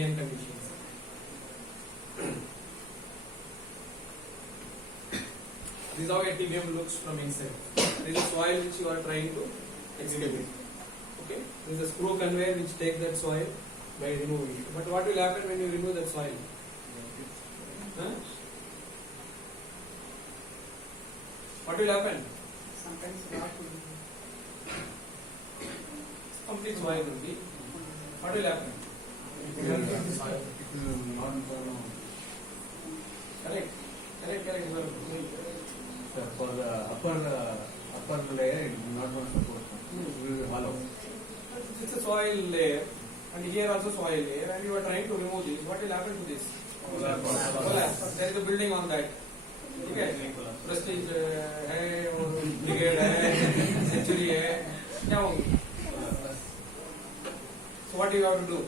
Indian conditions. This is how a TBM looks from inside. This is soil which you are trying to excavate. Okay, this is a screw conveyor which takes that soil by removing it. But what will happen when you remove that soil? Huh? What will happen? Sometimes rock will Complete soil will be. What will happen? Correct. Sir, for the upper layer, it is not going to support. It will be hollow. It's a soil layer, and here also soil layer, and you are trying to remove this. What will happen to this? Collapse. There is a building on that. Okay. Prestige है और brigade है, century है, क्या होगी? So what do you have to do?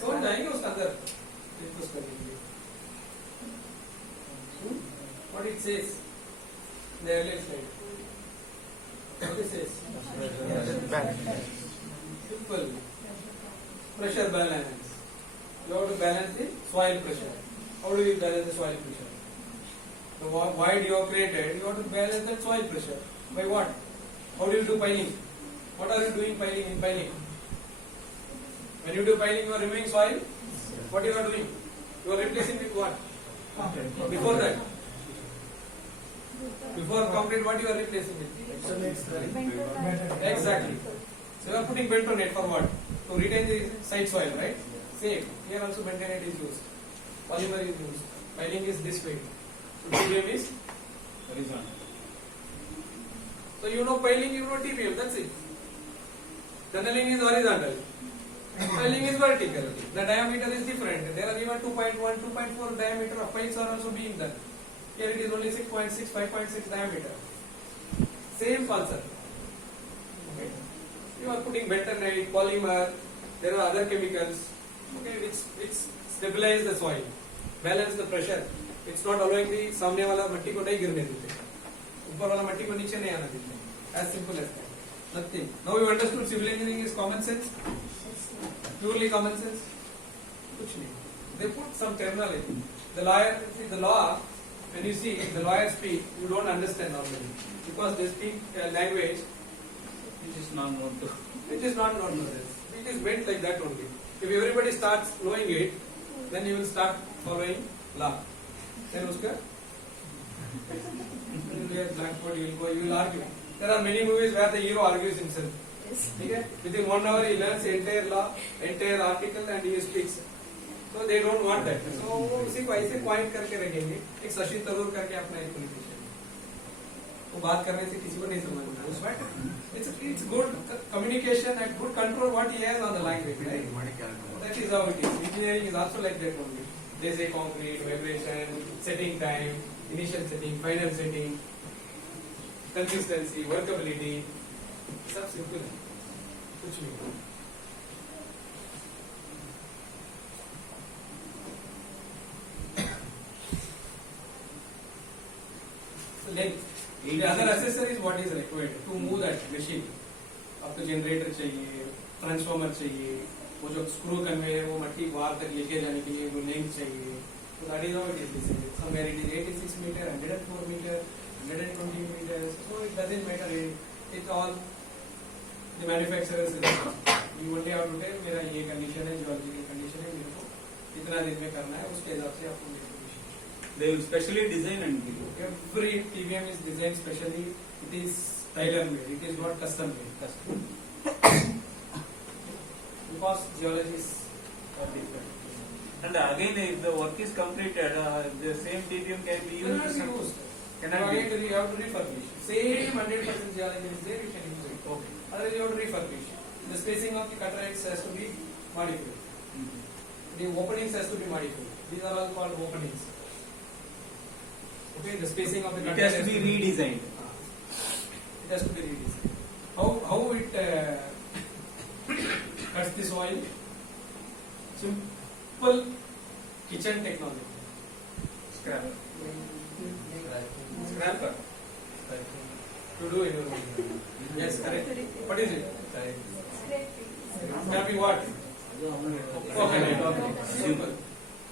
कौन जाएंगे उसके अंदर? Reinforce करेंगे. What it says in the earlier slide? What it says? Simple. Pressure balance. You have to balance the soil pressure. How do you balance the soil pressure? The void you have created, you have to balance that soil pressure. By what? How do you do piling? What are you doing in piling? When you do piling, you are removing soil. What you are doing? You are replacing with what? Before that. Before concrete, what you are replacing with? Exactly. So you are putting bentonite for what? To retain the side soil, right? Same. Here also bentonite is used. Polymer is used. Piling is this way. So TBM is horizontal. So you know piling, you know TBM. That's it. Tunneling is horizontal. Piling is vertical. The diameter is different. There are even 2.1, 2.4 diameter of piles are also being done. Here it is only 6.6, 5.6 diameter. Same concept. Okay. You are putting bentonite, polymer. There are other chemicals. Okay, which stabilize the soil, balance the pressure. It's not allowing the सामने वाला मट्टी को नहीं गिरने देते, ऊपर वाला मट्टी को नीचे नहीं आना देते. As simple as that. Nothing. Now you understood civil engineering is common sense. Purely common sense. कुछ नहीं. They put some terminology. The lawyer, see the law. When you see the lawyers speak, you don't understand normally because they speak a language Which is not known to. which is not known to us. It is meant like that only. If everybody starts knowing it, then you will start following law. Then uska blackboard you will go, you will argue. There are many movies where the hero argues himself. Okay? Within 1 hour he learns entire law, entire article and he speaks. So they don't want that. So उसी को ऐसे point करके रखेंगे. एक शशि तरूर करके अपना एक politician. वो बात करने से किसी को नहीं समझना. But it's good communication and good control what he has on the language. Right? That is how it is. Engineering is also like that only. They say concrete, vibration, setting time, initial setting, final setting, consistency, workability. सब simple है. कुछ नहीं. Length. The other accessories what is required to move that machine. आपको generator चाहिए, transformer चाहिए, वो जो screw conveyor वो मट्टी बाहर तक लेके जाने के लिए वो length चाहिए. So that is how it is decided. Somewhere it is 86 meter, 104 meter, 120 meters. So it doesn't matter. It's all the manufacturer's decision. You only have to tell मेरा ये condition है, geological condition है, मेरे को कितना दिन में करना है, उसके हिसाब से आपको They will specially design and give. Every TBM is designed specially. It is tailor-made. It is not custom-made. Because geologists are different. And again, if the work is completed, the same TBM can be used. Cannot be used. You have to refurbish. Same 100% geology is there. You can use it. Okay. Otherwise, you have to refurbish. The spacing of the cutter heads has to be modified. The openings has to be modified. These are all called openings. Okay, the spacing of the It has to be redesigned. It has to be redesigned. How it cuts the soil? Simple kitchen technology. Scraper. To do in your room. Yes, correct. What is it? Scrapping what? Okay. Simple.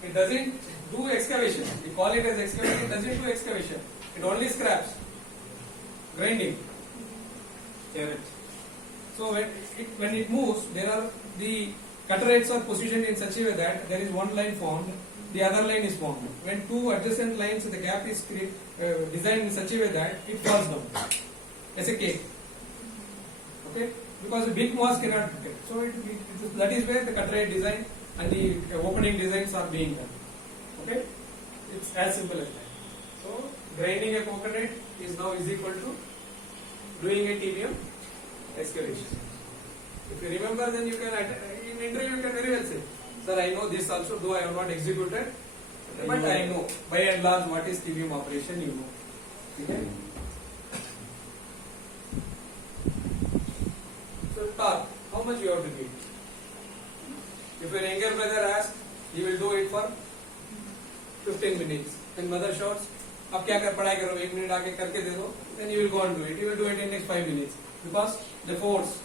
It doesn't do excavation. We call it as excavation. It doesn't do excavation. It only scraps. Grinding. So when it moves, there are the cutter heads are positioned in such a way that there is one line formed, the other line is formed. When two adjacent lines, the gap is designed in such a way that it falls down as a cake. Okay? Because the big mass cannot get. So that is where the cutter head design and the opening designs are being done. Okay? It's as simple as that. So grinding a coconut is now is equal to doing a TBM excavation. If you remember, then you can, in interview you can very well say, sir, I know this also, though I have not executed, but I know by and large what is TBM operation, you know. Okay? So torque, how much you have to give? If your younger brother asks, he will do it for 15 minutes. Then mother shouts, अब क्या कर पढ़ाई करो 1 minute आगे करके दे दो, then you will go and do it. You will do it in next 5 minutes because the force,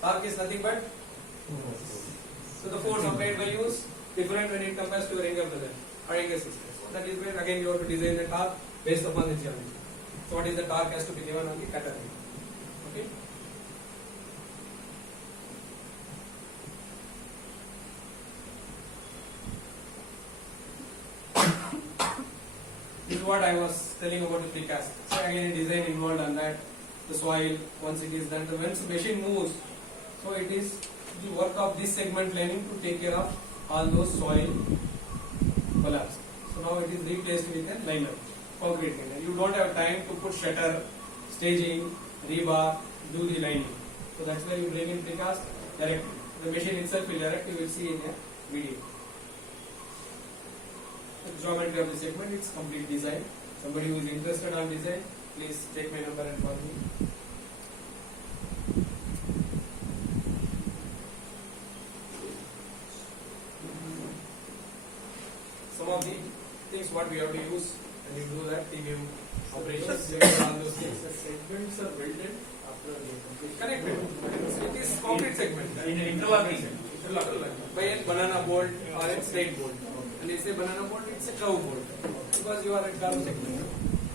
torque is nothing but so the force applied by you is different when it compares to your younger brother or younger sister. So that is where again you have to design the torque based upon the geometry. So what is the torque has to be given on the cutter head. Okay. This is what I was telling about the precast. So again, a design involved on that. The soil, once it is done, once the machine moves, so it is the work of this segment lining to take care of all those soil collapse. So now it is replaced with a liner, concrete liner. You don't have time to put shutter, staging, rebar, do the lining. So that's why you bring in precast directly. The machine itself will direct, you will see in the video. The geometry of the segment, it's complete design. Somebody who is interested on design, please take my number and call me. Some of the things what we have to use when you do that TBM operations, all those things. The segments are welded after the completion. Connected. It is concrete segment. In interlocking. By a banana bolt or a straight bolt. And it's a banana bolt, it's a curve bolt. Because you are a curve segment.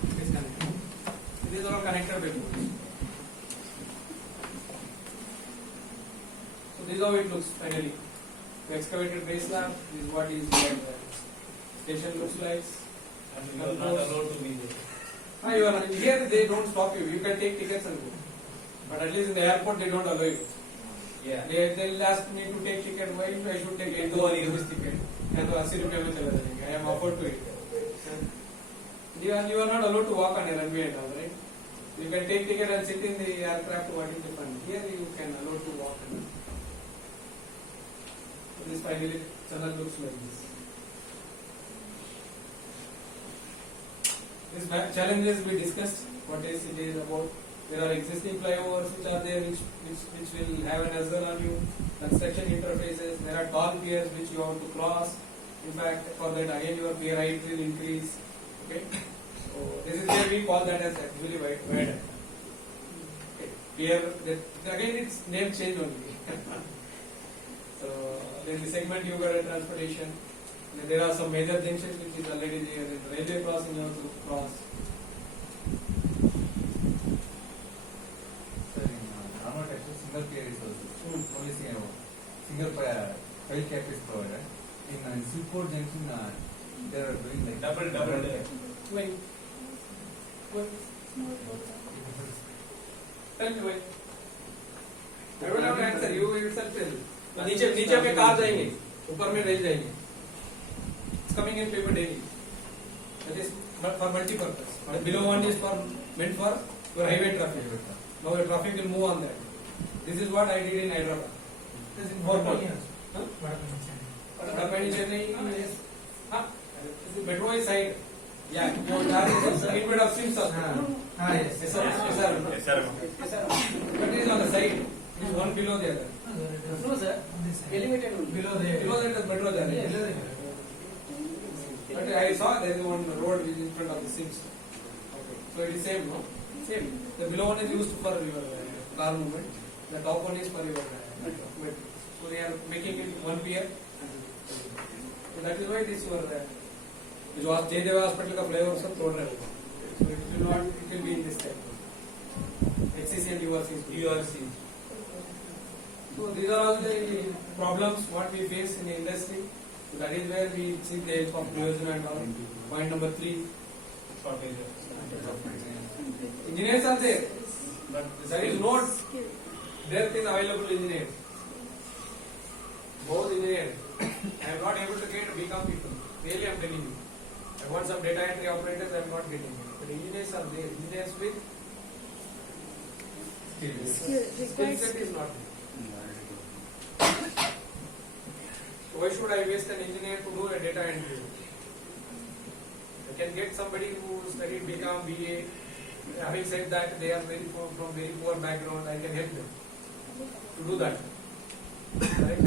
It is connected. These are all connected by bolts. So this is how it looks finally. The excavated base slab, this is what is behind that. Station looks like. And you are not allowed to be there. You are here, they don't stop you. You can take tickets and go. But at least in the airport, they don't allow you. Yeah. They'll ask me to take ticket. Why I should take 80 rupees ticket? And to 80 rupees में चला जाएंगे. I am offered to it. You are not allowed to walk on a runway at all, right? You can take ticket and sit in the aircraft what is different. Here you can allow to walk. So this finally channel looks like this. These challenges we discussed. What is it is about? There are existing flyovers which are there which will have an hazard on you. Construction interfaces. There are tall piers which you have to cross. In fact, for that again your pier height will increase. Okay. So this is where we call that as actually wider. Okay. Pier. Again its name change only. So then the segment you got a transportation. Then there are some major junctions which is already there. In the railway crossing you have to cross. Single pier is also only single file cap is provided. In Silport junction, they are doing like Double. Why? Tell me why. I don't have to answer. You yourself tell. नीचे में car जाएंगे, ऊपर में rail जाएंगे. It's coming in paper daily. That is for multi-purpose. The below one is meant for your highway traffic. Now the traffic will move on that. This is what I did in Hyderabad. This is for Vadappani Chennai is this is metro is side. Yeah, your car is in bit of Simpson. Yes, sir. But it is on the side. It is one below the other. No, sir. Elevated below there. Below that is metro there. But I saw there is one road which is in front of the Simpson. Okay. So it is same, no? Same. The below one is used for your car movement. The top one is for your document. So they are making it 1 PM. So that is why this your जो आज Jaydev hospital का flavour सब तोड़ रहे हो. So it will not, it will be in this type. HCC and URC. So these are all the problems what we face in the industry. So that is where we seek the help of Priojan and all. Point number 3. Shortage. Engineers are there. But There is no depth in available engineers. Both engineers. I am not able to get BCom people. Really, I am telling you. I want some data entry operators. I am not getting it. But engineers are there. Engineers with skill set is not there. So why should I waste an engineer to do a data entry? I can get somebody who studied BCom, BA. Having said that, they are very poor, from very poor background. I can help them to do that. Right?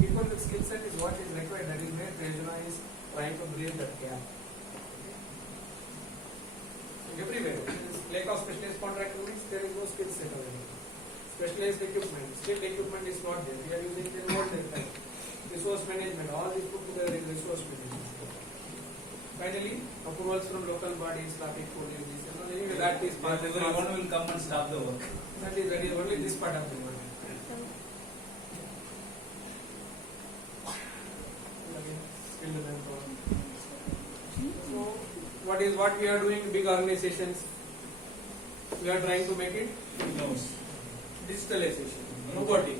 People with skill set is what is required. That is where Trajana is trying to bridge that gap. Everywhere, lack of specialized contract means there is no skill set available. Specialized equipment, skilled equipment is not there. We are using the old type. Resource management, all these put together in resource management. Finally, approvals from local bodies, traffic police, this and all. Anyway, that is part of everyone will come and stop the work. that is only this part of the work. Skilled manpower. So, what we are doing? Big organizations, we are trying to make it digitalization, robotic.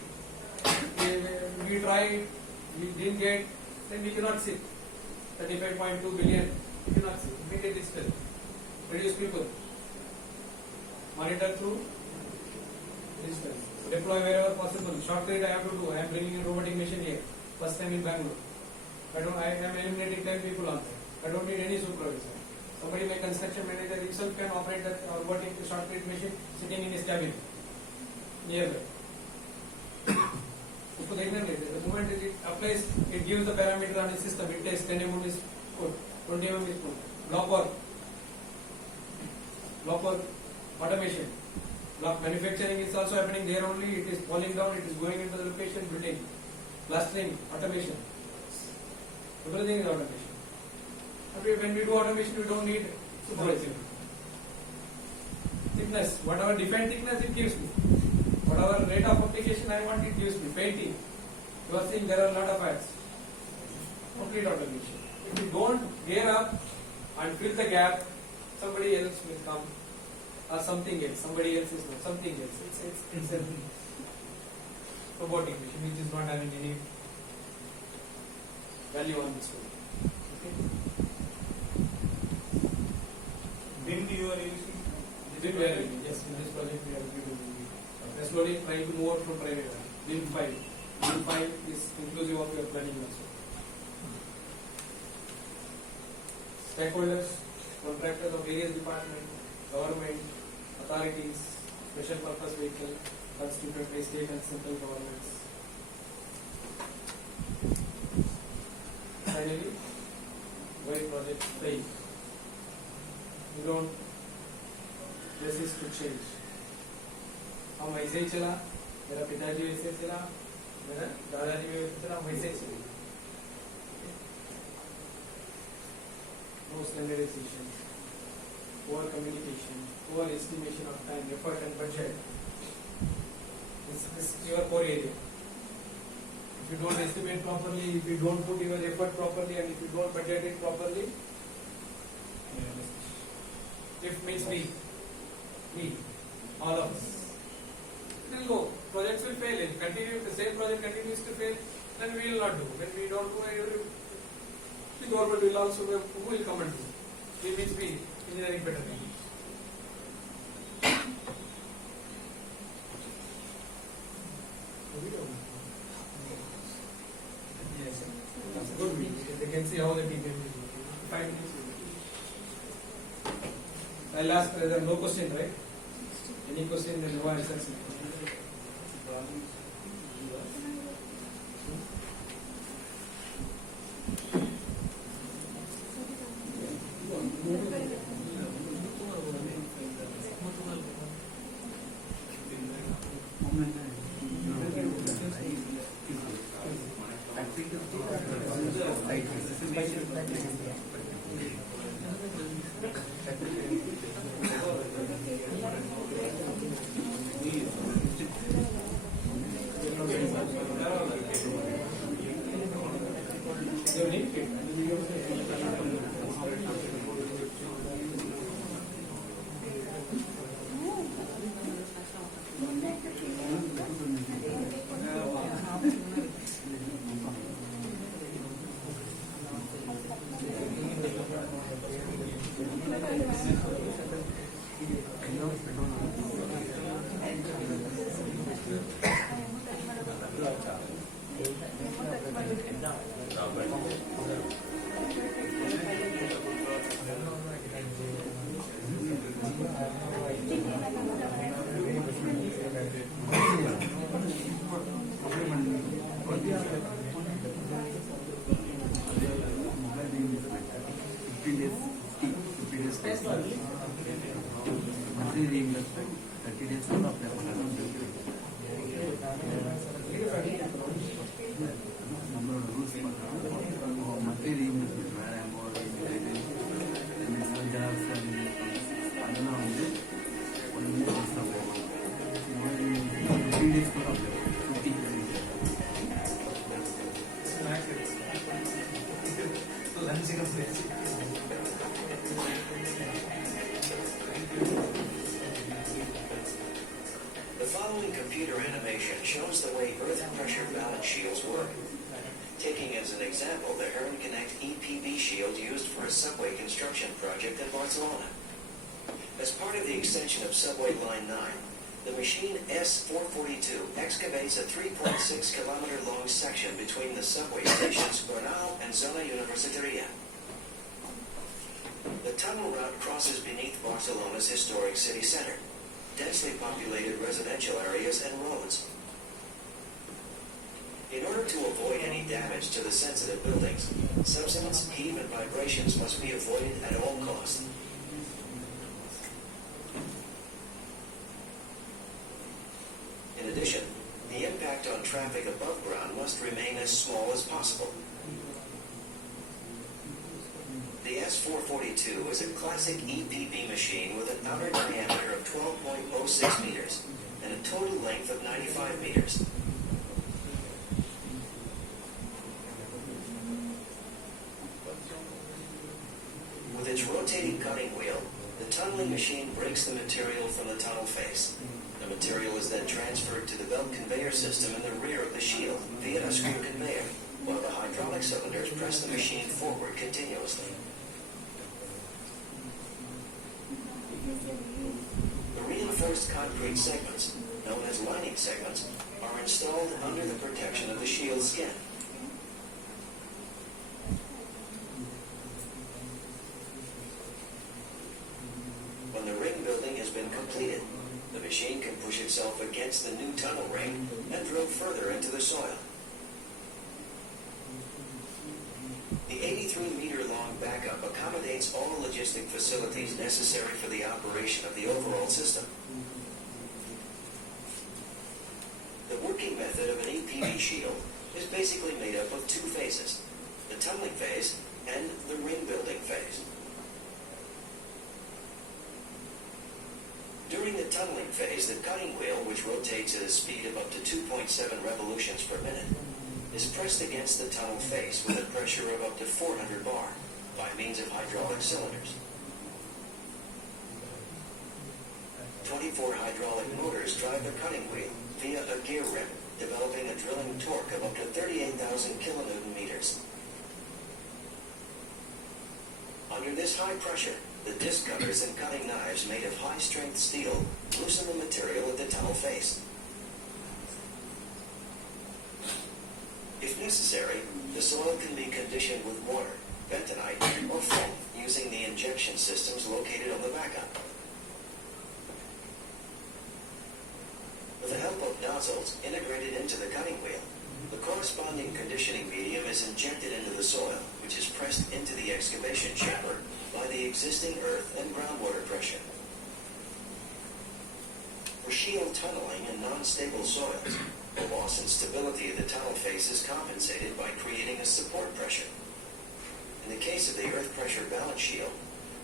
We tried, we didn't get, then we cannot sit. 35.2 billion, we cannot sit. Make it digital. Reduce people. Monitor through digital. Deploy wherever possible. Shortcut I have to do. I am bringing a robotic machine here. First time in Bangalore. I am eliminating 10 people on there. I don't need any supervisor. Somebody, my construction manager himself can operate that robotic shortcut machine sitting in his cabin nearby. उसको देखना नहीं है. The moment it applies, it gives the parameter on the system. It takes 10 mm is put, 20 mm is put. Block work, automation. Block manufacturing is also happening there only. It is falling down. It is going into the location, building, plastering, automation. Everything is automation. When we do automation, we don't need supervision. Thickness, whatever defined thickness it gives me. Whatever rate of application I want, it gives me. Painting, you are seeing there are a lot of ads. Complete automation. If you don't gear up and fill the gap, somebody else will come, or something else. Somebody else is not something else. It's a robotic machine which is not having any value on this one. Okay. When you are using? BIM we are using. Yes, in this project we are using. We are slowly trying to move out from private. BIM 5. BIM 5 is inclusive of your planning also. Stakeholders, contractors of various departments, government, authorities, special purpose vehicle, constituted by state and central governments. Finally, why project fail? You don't resist to change. हम ऐसे ही चला, मेरा पिताजी वैसे चला, मेरा दादाजी वैसे चला, वैसे ही चला. No standardization, poor communication, poor estimation of time, effort and budget. This is your core area. If you don't estimate properly, if you don't put your effort properly, and if you don't budget it properly, if means me, all of us. It will go. Projects will fail. If the same project continues to fail, then we will not do. When we don't do, the government will also, who will come and do? We means we, engineering better. Yes, that's a good video. They can see how the team is working. 5 minutes. I'll ask, there are no question, right? Any question, then no answers. Moment. You need it. The following computer animation shows the way earth pressure balance shields work. Taking as an example the Heron Connect EPB shield used for a subway construction project in Barcelona. As part of the extension of Subway Line 9, the machine S442 excavates a 3.6 kilometer long section between the subway stations Bernal and Zona Universitaria. The tunnel route crosses beneath Barcelona's historic city center, densely populated residential areas and roads. In order to avoid any damage to the sensitive buildings, subsidence, heave, and vibrations must be avoided at all costs. In addition, the impact on traffic above ground must remain as small as possible. The S442 is a classic EPB machine with an outer diameter of 12.06 meters and a total length of 95 meters. With its rotating cutting wheel, the tunneling machine breaks the material from the tunnel face. The material is then transferred to the belt conveyor system in the rear of the shield via a screw conveyor, while the hydraulic cylinders press the machine forward continuously. The reinforced concrete segments, known as lining segments, are installed under the protection of the shield skin. When the ring building has been completed, the machine can push itself against the new tunnel ring and drill further into the soil. The 83-meter-long backup accommodates all logistic facilities necessary for the operation of the overall system. The working method of an EPB shield is basically made up of two phases, the tunneling phase and the ring building phase. During the tunneling phase, the cutting wheel, which rotates at a speed of up to 2.7 revolutions per minute, is pressed against the tunnel face with a pressure of up to 400 bar by means of hydraulic cylinders. 24 hydraulic motors drive the cutting wheel via a gear rim, developing a drilling torque of up to 38,000 kilonewton meters. Under this high pressure, the disc cutters and cutting knives made of high-strength steel loosen the material at the tunnel face. If necessary, the soil can be conditioned with water, bentonite, or foam using the injection systems located on the backup. With the help of nozzles integrated into the cutting wheel, the corresponding conditioning medium is injected into the soil, which is pressed into the excavation chamber by the existing earth and groundwater pressure. For shield tunneling in non-stable soils, the loss in stability of the tunnel face is compensated by creating a support pressure. In the case of the earth pressure balance shield,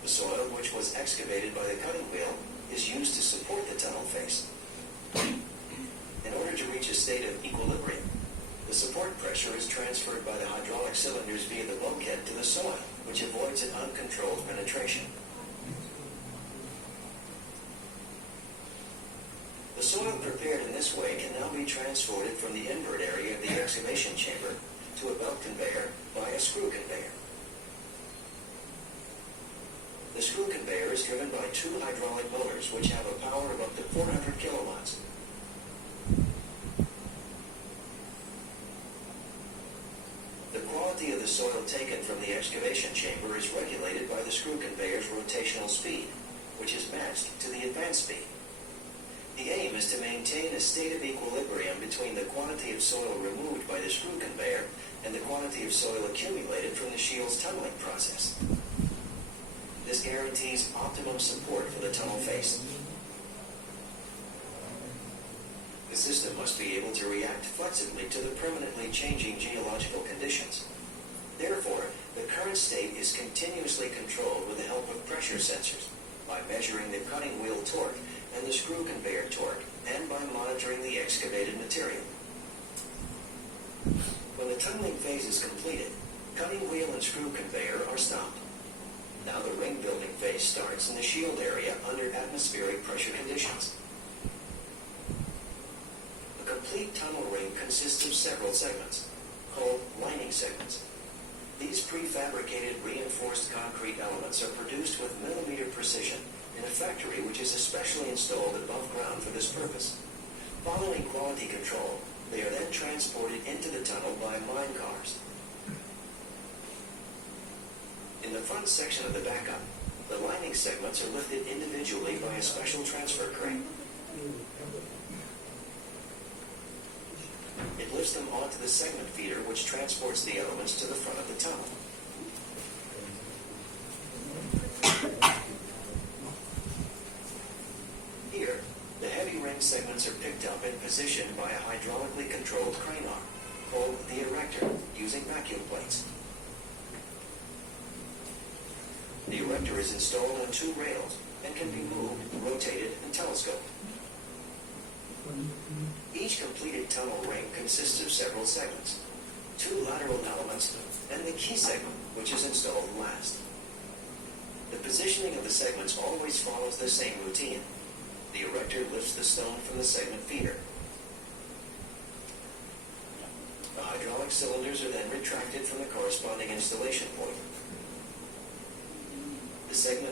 the soil which was excavated by the cutting wheel is used to support the tunnel face. In order to reach a state of equilibrium, the support pressure is transferred by the hydraulic cylinders via the bulkhead to the soil, which avoids an uncontrolled penetration. The soil prepared in this way can now be transported from the invert area of the excavation chamber to a belt conveyor by a screw conveyor. The screw conveyor is driven by two hydraulic motors which have a power of up to 400 kilowatts. The quality of the soil taken from the excavation chamber is regulated by the screw conveyor's rotational speed, which is matched to the advance speed. The aim is to maintain a state of equilibrium between the quantity of soil removed by the screw conveyor and the quantity of soil accumulated from the shield's tunneling process. This guarantees optimum support for the tunnel face. The system must be able to react flexibly to the permanently changing geological conditions. Therefore, the current state is continuously controlled with the help of pressure sensors by measuring the cutting wheel torque and the screw conveyor torque, and by monitoring the excavated material. When the tunneling phase is completed, cutting wheel and screw conveyor are stopped. Now the ring building phase starts in the shield area under atmospheric pressure conditions. A complete tunnel ring consists of several segments, called lining segments. These prefabricated reinforced concrete elements are produced with millimeter precision in a factory which is especially installed above ground for this purpose. Following quality control, they are then transported into the tunnel by mine cars. In the front section of the backup, the lining segments are lifted individually by a special transfer crane. It lifts them onto the segment feeder which transports the elements to the front of the tunnel. Here, the heavy ring segments are picked up and positioned by a hydraulically controlled crane arm, called the erector, using vacuum plates. The erector is installed on two rails and can be moved, rotated, and telescoped. Each completed tunnel ring consists of several segments, two lateral elements, and the key segment, which is installed last. The positioning of the segments always follows the same routine. The erector lifts the stone from the segment feeder. The hydraulic cylinders are then retracted from the corresponding installation point. The segment